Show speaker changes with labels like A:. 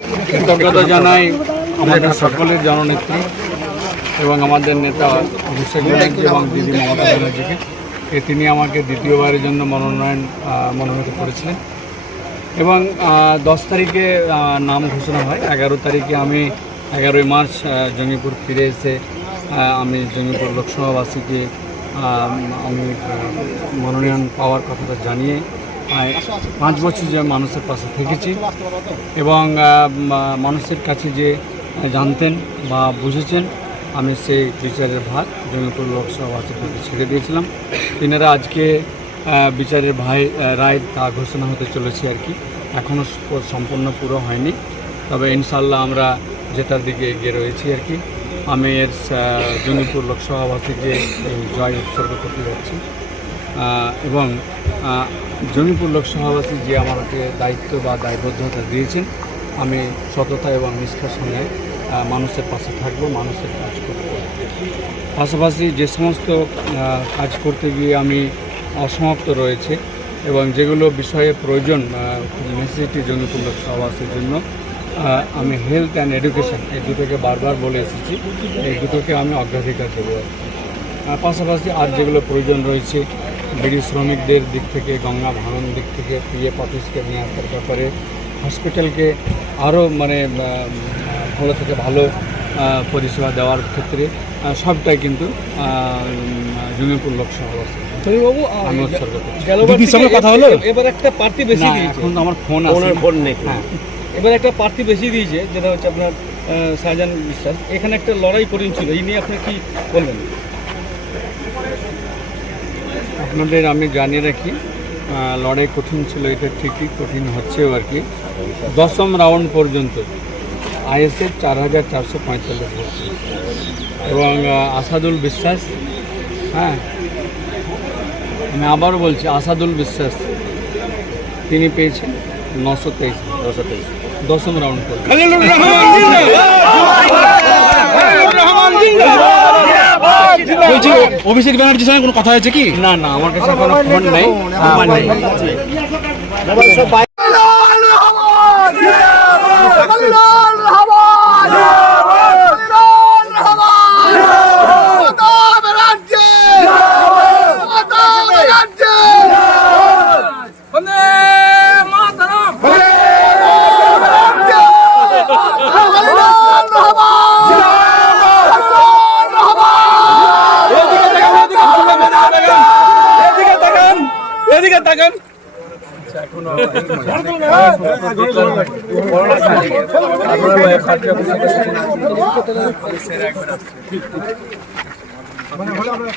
A: কৃতজ্ঞতা জানাই আমাদের সকলের জননেত্রী এবং আমাদের নেতা অভিষেক ব্যানার্জি এবং দিদি মমতা ব্যানার্জিকে। এ তিনি আমাকে দ্বিতীয়বারের জন্য মনোনয়ন মনোনীত করেছিলেন। এবং দশ তারিখে নাম ঘোষণা হয়। এগারো তারিখে আমি এগারোই মার্চ জঙ্গিপুর ফিরে এসে আমি জঙ্গিপুর লোকসভাবাসীকে আমি মনোনয়ন পাওয়ার কথাটা জানিয়ে পাঁচ বছর যে মানুষের পাশে থেকেছি এবং মানুষের কাছে যে জানতেন বা বুঝেছেন, আমি সেই বিচারের ভার জঙ্গিপুর প্রতি ছেড়ে দিয়েছিলাম। তিনারা আজকে বিচারের ভাই রায় তা ঘোষণা হতে চলেছে আর কি। এখনও সম্পূর্ণ পুরো হয়নি। তবে ইনশাল্লাহ আমরা যেটার দিকে এগিয়ে রয়েছি আর কি, আমি এর জঙ্গিপুর লোকসভাবাসীকে জয় উৎসর্গ করতে যাচ্ছি। এবং জঙ্গিপুর লোকসভাবাসী যে আমাকে দায়িত্ব বা দায়বদ্ধতা দিয়েছেন, আমি সততা এবং নিষ্ঠার সঙ্গে মানুষের পাশে থাকব, মানুষের কাজ করব। পাশাপাশি যে সমস্ত কাজ করতে গিয়ে আমি অসমাপ্ত রয়েছে এবং যেগুলো বিষয়ে প্রয়োজন নেসেসিটি জঙ্গিপুর লোকসভাবাসীর জন্য আমি হেলথ অ্যান্ড এডুকেশন এই দুটোকে বারবার বলে এসেছি, এই দুটোকে আমি অগ্রাধিকার দেবো। পাশাপাশি আর যেগুলো প্রয়োজন রয়েছে বিড়ি শ্রমিকদের দিক থেকে গঙ্গা ভাঙন দিক থেকে পিএফ অফিসকে নিয়ে আসার ব্যাপারে হসপিটালকে আরও মানে ভালো থেকে ভালো পরিষেবা দেওয়ার ক্ষেত্রে সবটাই কিন্তু জঙ্গিপুর লোকসভা
B: বাবু
A: আমি উৎসর্গ করছি।
B: কথা হলো এবার একটা প্রার্থী বেশি
A: এখন আমার ফোন আছে
C: ফোন নেই।
A: হ্যাঁ।
B: এবার একটা প্রার্থী বেশি দিয়েছে যেটা হচ্ছে আপনার আহ, শাহজাহান বিশ্বাস। এখানে একটা লড়াই কঠিন ছিল এই নিয়ে আপনি কি বলবেন?
A: আপনাদের আমি জানিয়ে রাখি লড়াই কঠিন ছিল এটা ঠিকই কঠিন হচ্ছেও আর কি। দশম রাউন্ড পর্যন্ত আইএসএফ চার হাজার চারশো পঁয়তাল্লিশ হচ্ছে এবং আসাদুল বিশ্বাস হ্যাঁ আমি আবারও বলছি আসাদুল বিশ্বাস তিনি পেয়েছেন নশো তেইশ
C: নশো তেইশ।
A: দশম রাউন্ড পর্যন্ত।
B: বলছি অভিষেক ব্যানার্জির সঙ্গে কোনো কথা হয়েছে কি?
A: না না আমার কাছে কোনো ফোন নেই। আমার নেই।
B: মানে হলো আমরা